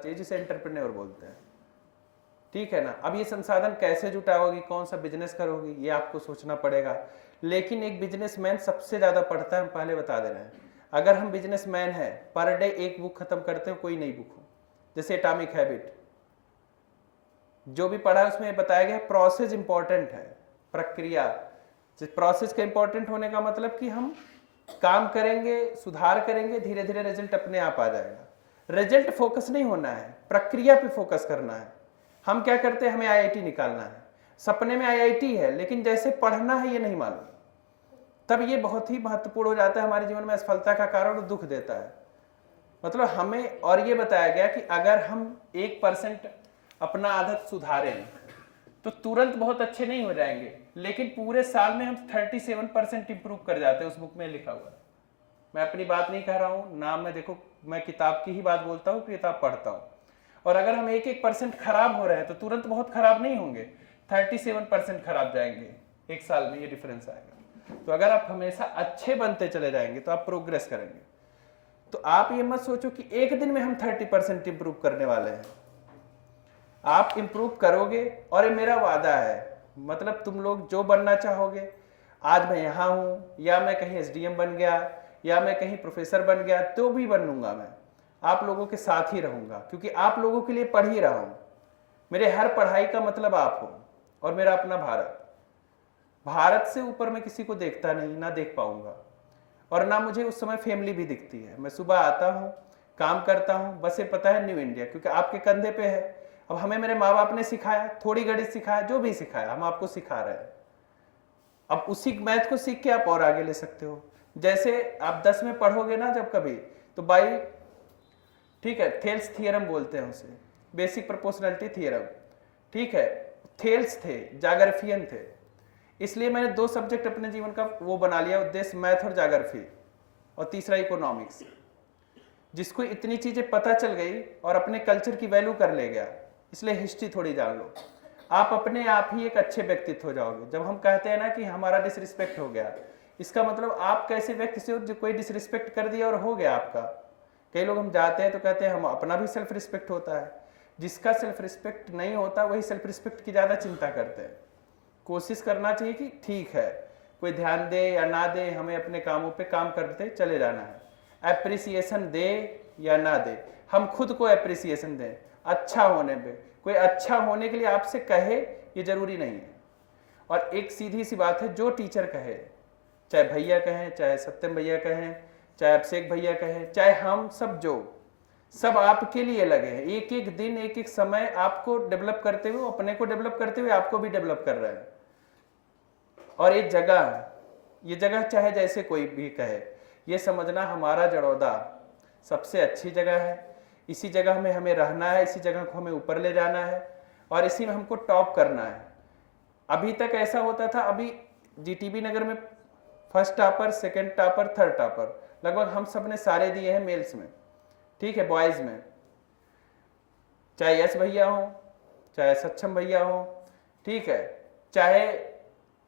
चाहिए, जिसे एंटरप्रेन्योर बोलते हैं, ठीक है ना। अब ये संसाधन कैसे जुटाओगी, कौन सा बिजनेस करोगी, ये आपको सोचना पड़ेगा। लेकिन एक बिजनेसमैन सबसे ज़्यादा पढ़ता है, हम पहले बता दे रहे हैं। अगर हम बिजनेसमैन हैं, पर डे एक बुक खत्म करते हो, कोई नई बुक हो, जैसे एटॉमिक हैबिट, जो भी पढ़ा है उसमें बताया गया प्रोसेस इंपॉर्टेंट है, प्रक्रिया। प्रोसेस का इंपॉर्टेंट होने का मतलब कि हम काम करेंगे, सुधार करेंगे, धीरे धीरे रिजल्ट अपने आप आ जाएगा। रिजल्ट फोकस नहीं होना है, प्रक्रिया पे फोकस करना है। हम क्या करते हैं, हमें आईआईटी निकालना है, सपने में आईआईटी है, लेकिन जैसे पढ़ना है ये नहीं मालूम, तब ये बहुत ही महत्वपूर्ण हो जाता है हमारे जीवन में, असफलता का कारण और दुख देता है। मतलब हमें और ये बताया गया कि अगर हम 1% अपना आदत सुधारें तो तुरंत बहुत अच्छे नहीं हो जाएंगे, लेकिन पूरे साल में हम 37% इंप्रूव कर जाते हैं, उस बुक में लिखा हुआ है। मैं अपनी बात नहीं कह रहा हूँ ना, मैं देखो मैं किताब की ही बात बोलता हूँ, किताब पढ़ता हूँ। और अगर हम 1% खराब हो रहे हैं तो तुरंत बहुत खराब नहीं होंगे, 37% खराब जाएंगे एक साल में, ये डिफरेंस आएगा। तो अगर आप हमेशा अच्छे बनते चले जाएंगे तो आप प्रोग्रेस करेंगे। तो आप ये मत सोचो कि एक दिन में हम 30% इंप्रूव करने वाले हैं, आप इंप्रूव करोगे। और ये मेरा वादा है, मतलब तुम लोग जो बनना चाहोगे, आज मैं यहाँ हूँ या मैं कहीं एसडीएम बन गया या मैं कहीं प्रोफेसर बन गया, तो भी बन लूंगा, मैं आप लोगों के साथ ही रहूंगा, क्योंकि आप लोगों के लिए पढ़ ही रहा हूँ। मेरे हर पढ़ाई का मतलब आप हो और मेरा अपना भारत। भारत से ऊपर मैं किसी को देखता नहीं, ना देख पाऊंगा, और ना मुझे उस समय फैमिली भी दिखती है। मैं सुबह आता हूँ, काम करता हूँ, बस ये पता है न्यू इंडिया, क्योंकि आपके कंधे पे है। अब हमें मेरे माँ बाप ने सिखाया, थोड़ी गणित सिखाया, जो भी सिखाया हम आपको सिखा रहे हैं। अब उसी मैथ को सीख के आप और आगे ले सकते हो। जैसे आप 10 में पढ़ोगे ना जब कभी, तो बाई, ठीक है, थेल्स थियरम बोलते हैं उसे, बेसिक प्रोपोर्शनलिटी थियरम, ठीक है। थेल्स थे, जाग्राफियन थे, इसलिए मैंने 2 सब्जेक्ट अपने जीवन का वो बना लिया उद्देश्य, मैथ और जाग्राफी, और तीसरा इकोनॉमिक्स। जिसको इतनी चीजें पता चल गई और अपने कल्चर की वैल्यू कर ले गया, इसलिए हिस्ट्री थोड़ी जान लो, आप अपने आप ही एक अच्छे व्यक्तित्व हो जाओगे। जब हम कहते हैं ना कि हमारा डिसरिस्पेक्ट हो गया, इसका मतलब आप कैसे व्यक्ति से हो जो कोई डिसरिस्पेक्ट कर दिया और हो गया आपका। कई लोग हम जाते हैं तो कहते हैं हम अपना भी सेल्फ रिस्पेक्ट होता है, जिसका सेल्फ रिस्पेक्ट नहीं होता वही सेल्फ रिस्पेक्ट की ज़्यादा चिंता करते हैं। कोशिश करना चाहिए कि ठीक है, कोई ध्यान दे या ना दे, हमें अपने कामों पे काम करते चले जाना है। एप्रिसिएशन दे या ना दे, हम खुद को एप्रिसिएशन दें अच्छा होने पे। कोई अच्छा होने के लिए आपसे कहे ये जरूरी नहीं है। और एक सीधी सी बात है, जो टीचर कहे, चाहे भैया कहें, चाहे सत्यम भैया कहें, चाहे अभिषेक भैया कहें, चाहे हम सब, जो सब आपके लिए लगे हैं, एक एक दिन एक एक समय आपको डेवलप करते हुए, अपने को डेवलप करते हुए आपको भी डेवलप कर रहे हैं। और ये जगह चाहे जैसे कोई भी कहे, ये समझना हमारा जड़ौदा सबसे अच्छी जगह है। इसी जगह में हमें रहना है, इसी जगह को हमें ऊपर ले जाना है और इसी में हमको टॉप करना है। अभी तक ऐसा होता था, अभी जीटीबी नगर में first topper, second topper, third topper लगभग हम सब ने सारे दिए हैं मेल्स में, ठीक है। बॉयज में चाहे यश भैया हो, चाहे सक्षम भैया हो, ठीक है, चाहे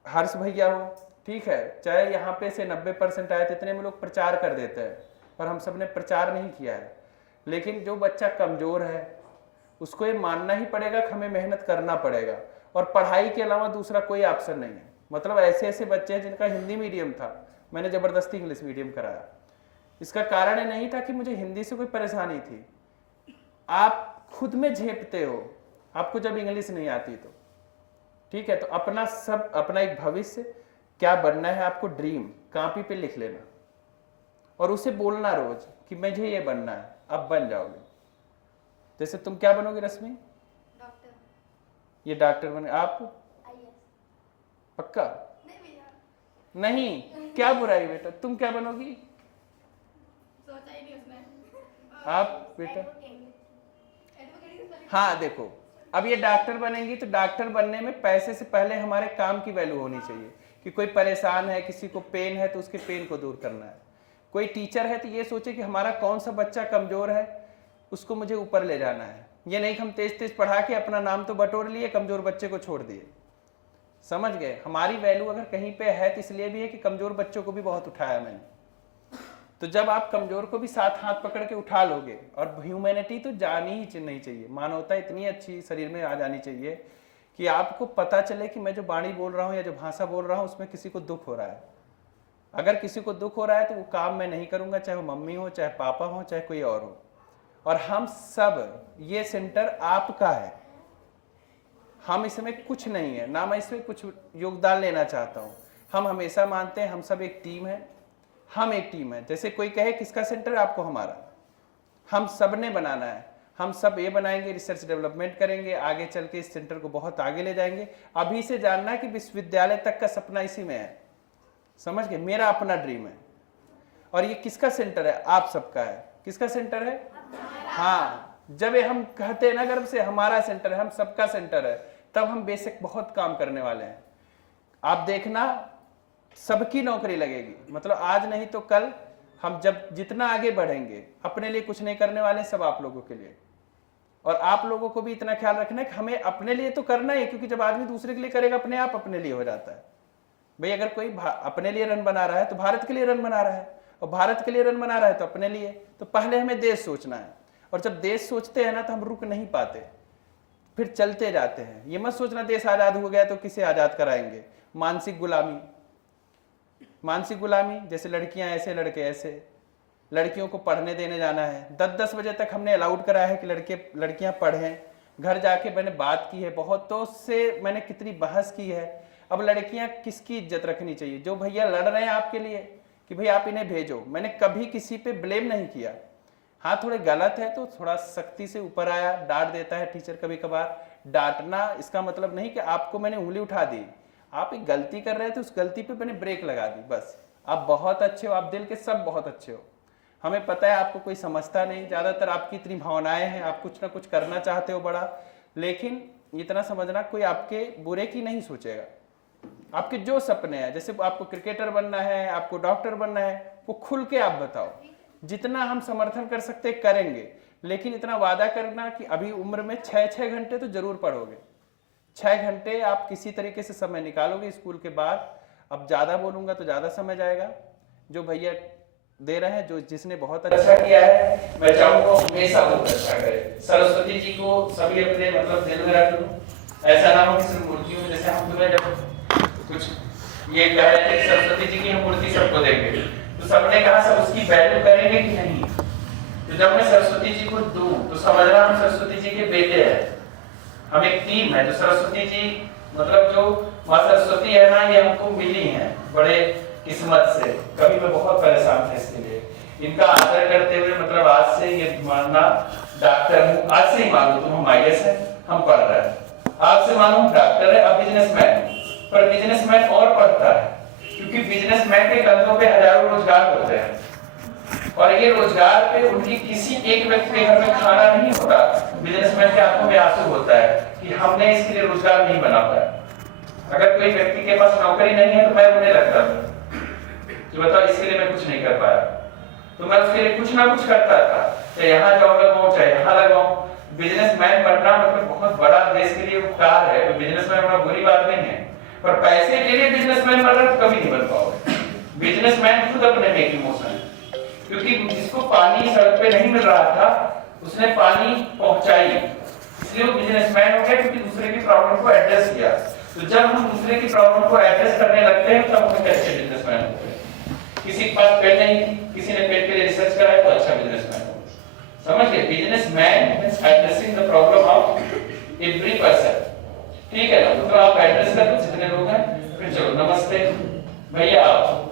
हर्ष भैया हो, ठीक है, चाहे यहाँ पे से 90% आए थे, इतने में लोग प्रचार कर देते हैं, पर हम सब ने प्रचार नहीं किया है। लेकिन जो बच्चा कमजोर है उसको ये मानना ही पड़ेगा कि हमें मेहनत करना पड़ेगा, और पढ़ाई के अलावा दूसरा कोई ऑप्शन नहीं है। मतलब ऐसे ऐसे बच्चे हैं जिनका हिंदी मीडियम था, मैंने ज़बरदस्ती इंग्लिश मीडियम कराया। इसका कारण ये नहीं था कि मुझे हिंदी से कोई परेशानी थी, आप खुद में झेपते हो आपको जब इंग्लिश नहीं आती तो, ठीक है। तो अपना एक भविष्य क्या बनना है आपको, ड्रीम कॉपी पे लिख लेना और उसे बोलना रोज कि मुझे ये बनना है, अब बन जाओगे। जैसे तुम क्या बनोगे रश्मि? डॉक्टर। ये डॉक्टर बने, आप? पक्का? नहीं, क्या बुराई बेटा, तुम क्या बनोगी? सोचा ही नहीं उसने। आप बेटा? हाँ देखो, अब ये डॉक्टर बनेंगी तो डॉक्टर बनने में पैसे से पहले हमारे काम की वैल्यू होनी चाहिए, कि कोई परेशान है, किसी को पेन है तो उसके पेन को दूर करना है। कोई टीचर है तो ये सोचे कि हमारा कौन सा बच्चा कमजोर है, उसको मुझे ऊपर ले जाना है। ये नहीं कि हम तेज तेज पढ़ा के अपना नाम तो बटोर लिए, कमजोर बच्चे को छोड़ दिए। समझ गए? हमारी वैल्यू अगर कहीं पे है तो इसलिए भी है कि कमजोर बच्चों को भी बहुत उठाया मैंने। तो जब आप कमजोर को भी साथ हाथ पकड़ के उठा लोगे, और ह्यूमैनिटी तो जानी ही नहीं चाहिए, मानवता इतनी अच्छी शरीर में आ जानी चाहिए कि आपको पता चले कि मैं जो वाणी बोल रहा हूँ या जो भाषा बोल रहा हूँ उसमें किसी को दुख हो रहा है। अगर किसी को दुख हो रहा है तो वो काम मैं नहीं करूँगा, चाहे वो मम्मी हो, चाहे पापा हो, चाहे कोई और हो। और हम सब, ये सेंटर आपका है, हम इसमें कुछ नहीं है, ना मैं इसमें कुछ योगदान लेना चाहता हूँ। हम हमेशा मानते हैं हम सब एक टीम है, हम एक टीम है। जैसे कोई कहे किसका सेंटर है, आपको हमारा, हम सब ने बनाना है। हम सब ये बनाएंगे, रिसर्च डेवलपमेंट करेंगे, आगे चल के इस सेंटर को बहुत आगे ले जाएंगे। अभी से जानना है कि विश्वविद्यालय तक का सपना इसी में है, समझ गए, मेरा अपना ड्रीम है। और ये किसका सेंटर है, आप सबका है। किसका सेंटर है, हाँ, जब ये हम कहते हैं ना गर्व से हमारा सेंटर है, हम सबका सेंटर है, तब हम बेसिक बहुत काम करने वाले हैं। आप देखना सबकी नौकरी लगेगी, मतलब आज नहीं तो कल हम जब जितना आगे बढ़ेंगे, अपने लिए कुछ नहीं करने वाले, सब आप लोगों के लिए। और आप लोगों को भी इतना ख्याल रखना है कि हमें अपने लिए तो करना ही, क्योंकि जब आदमी दूसरे के लिए करेगा अपने आप अपने लिए हो जाता है। भाई अगर कोई अपने लिए रन बना रहा है तो भारत के लिए रन बना रहा है, और भारत के लिए रन बना रहा है तो अपने लिए। तो पहले हमें देश सोचना है, और जब देश सोचते हैं ना तो हम रुक नहीं पाते, फिर चलते जाते हैं। ये मत सोचना देश आजाद हो गया तो किसे आजाद कराएंगे। मानसिक गुलामी, मानसिक गुलामी, जैसे लड़कियां ऐसे लड़के ऐसे, लड़कियों को पढ़ने देने जाना है, 10-10 बजे तक हमने अलाउड कराया है कि लड़कियां पढ़ें। घर जाके मैंने बात की है बहुत, तो उससे मैंने कितनी बहस की है। अब लड़कियां किसकी इज्जत रखनी चाहिए, जो भैया लड़ रहे हैं आपके लिए कि भाई आप इन्हें भेजो, मैंने कभी किसी पे ब्लेम नहीं किया। हाँ थोड़े गलत है तो थोड़ा सख्ती से ऊपर आया, डांट देता है टीचर कभी कभार। डांटना इसका मतलब नहीं कि आपको मैंने उंगली उठा दी, आप एक गलती कर रहे थे, उस गलती पे मैंने ब्रेक लगा दी, बस। आप बहुत अच्छे हो, आप दिल के सब बहुत अच्छे हो, हमें पता है आपको कोई समझता नहीं, ज्यादातर आपकी इतनी भावनाएं हैं, आप कुछ ना कुछ करना चाहते हो बड़ा, लेकिन इतना समझना कोई आपके बुरे की नहीं सोचेगा। आपके जो सपने हैं, जैसे आपको क्रिकेटर बनना है, आपको डॉक्टर बनना है, वो खुल के आप बताओ, जितना हम समर्थन कर सकते करेंगे। लेकिन इतना वादा करना कि अभी उम्र में 6-6 घंटे तो जरूर पढ़ोगे, 6 घंटे आप किसी तरीके से समय निकालोगे स्कूल के बाद। अब ज्यादा बोलूंगा तो ज्यादा समझ आएगा। जो भैया दे रहे हैं, जो जिसने बहुत अच्छा किया है, मैं चाहूंगा हमेशा बहुत अच्छा करे। सरस्वती जी को सभी अपने मतलब दिल में रख लो, ऐसा ना हो कि सिर्फ मूर्तियों में, जैसे हम तुम्हें जब कुछ ये कह रहे थे सरस्वती जी की हम मूर्ति सबको देंगे, तो सबने कहा सब उसकी वैल्यू करेंगे कि नहीं। तो जब मैं सरस्वती जी को दूं तो समझना हम सरस्वती जी के बेटे हैं, हम एक टीम है। जो सरस्वती जी मतलब जो माँ सरस्वती है ना, ये हमको मिली है बड़े किस्मत से। कभी मैं बहुत परेशान था इसके लिए, इनका आदर करते हुए मतलब आज से ये मानना डॉक्टर हूँ, आज से ही मानो तुम हम IAS है, हम पढ़ रहे हैं, आज से मानो हम डॉक्टर है, अब बिजनेसमैन। पर बिजनेसमैन और पढ़ता है, क्योंकि बिजनेसमैन के कंधों पे हजारों रोजगार होते हैं, और ये रोजगार पे उनकी किसी एक व्यक्ति के घर में खाना नहीं होता। बिजनेसमैन के आंखों में आंसू होता है कि हमने इसके लिए रोजगार नहीं बना पाया। अगर कोई व्यक्ति के पास नौकरी नहीं है तो मैं उन्हें लगता था कि बताओ इसके लिए मैं कुछ नहीं कर पाया, तो मैं उसके लिए कुछ ना कुछ करता था, चाहे यहाँ जॉब लगाऊं चाहे यहाँ लगाऊं। बिजनेसमैन बनना मतलब बहुत बड़ा देश के लिए उपकार है, तो बिजनेसमैन होना बुरी बात नहीं है, पर पैसे के लिए बिजनेसमैन बन रहे तो कभी नहीं बन पाओगे। बिजनेसमैन खुद अपने में इमोशन है, क्योंकि जिसको पानी सड़क पे नहीं मिल रहा था उसने पानी पहुंचाई, इसलिए वो बिजनेसमैन हो गया, क्योंकि दूसरे की प्रॉब्लम को एड्रेस किया। तो जब हम दूसरे की प्रॉब्लम को एड्रेस करने लगते हैं तब हम कैसे बिजनेसमैन होते हैं। किसी के पास पेन नहीं थी, किसी ने पेन के लिए रिसर्च कराया तो अच्छा बिजनेसमैन हो, समझ गए। Businessman means addressing the problem of every person, ठीक है ना। तो आप एड्रेस कर दो जितने लोग हैं, फिर चलो नमस्ते भैया आप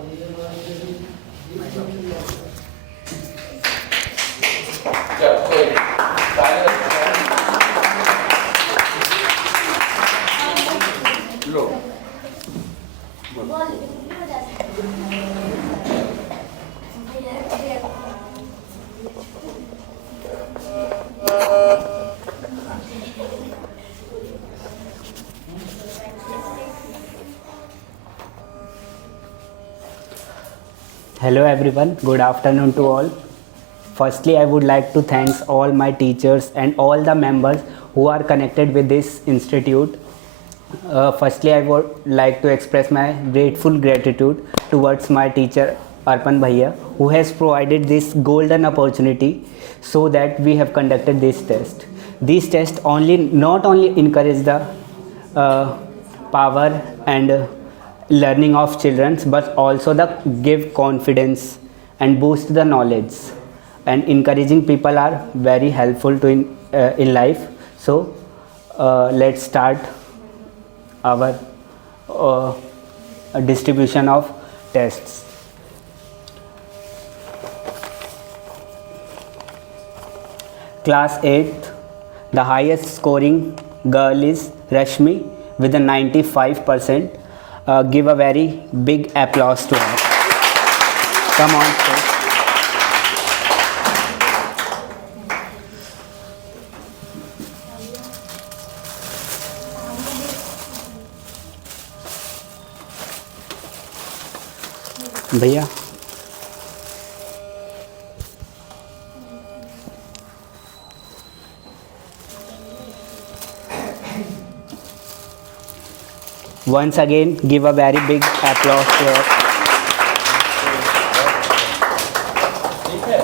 लो Hello everyone, good afternoon to all. Firstly, I would like to thank all my teachers and all the members who are connected with this institute. Firstly, I would like to express my grateful gratitude towards my teacher Arpan Bhaiya, who has provided this golden opportunity so that we have conducted this test. These tests not only encourage the power and learning of children, but also give confidence and boost the knowledge. And encouraging people are very helpful to in life. So let's start our distribution of tests. Class 8th, the highest scoring girl is Rashmi with a 95%. Give a very big applause to her. Come on, sir. भैया once again give a very big applause to her. ठीक है।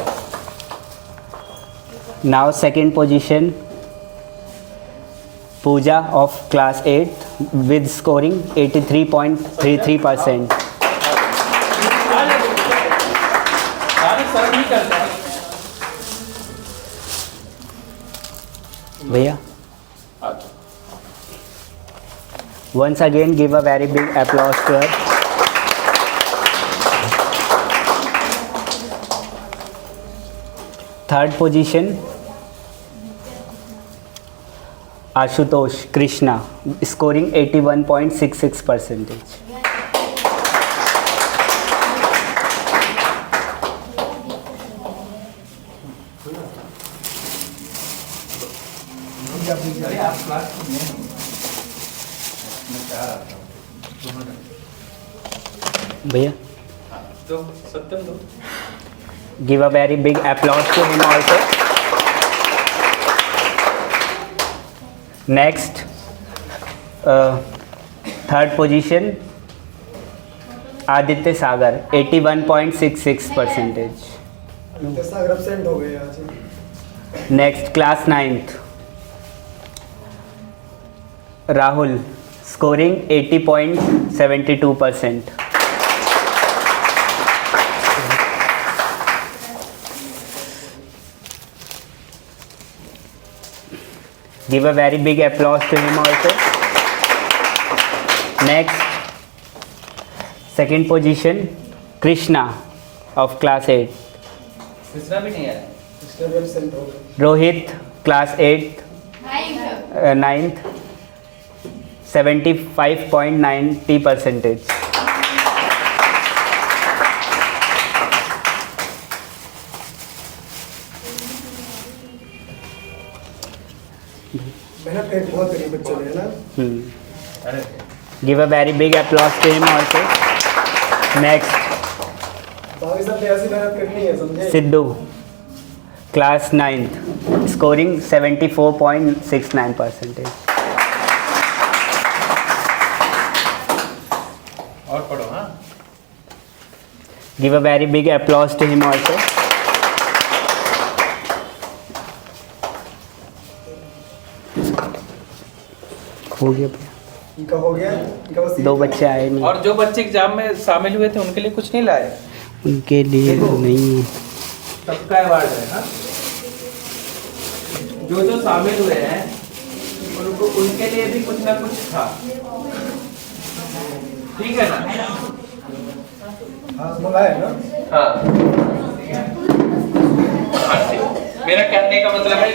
Now second position, Pooja of class 8 with scoring 83.33%. भैया once again give a very big applause to her. Third position, Ashutosh Krishna scoring 81.66%. भैया तो सत्यम दो। give a very big applause to him also. Next, third position, Aditya Sagar 81.66%. Sagar absent हो गए आज। Next, class 9th, Rahul scoring 80.72%. Give a very big applause to him also. Next, second position, Krishna of class 8. तीसरा भी नहीं है। इसका भी absent हो गए। Rohit, class 8, 9th, 75.90%. मेहनत करके बहुत करी बच्चों ने, है ना? अरे Give a very big applause to him also. Next, बाकी सब ने ऐसी मेहनत करनी है, समझे? Sidhu, class 9th, scoring 74.69%. और पढ़ो हाँ। Give a very big applause to him also. हो गया भैया। इनका हो गया, इनका बस दो बच्चे आए नहीं, और जो बच्चे एग्जाम में शामिल हुए थे उनके लिए कुछ नहीं लाए। उनके लिए नहीं। सबका अवार्ड है हाँ। जो जो शामिल हुए हैं उनको उनके लिए भी कुछ ना कुछ था। ठीक है ना? हाँ मंगाया ना? हाँ। हाँ, ठीक। मेरा कहने का मतलब है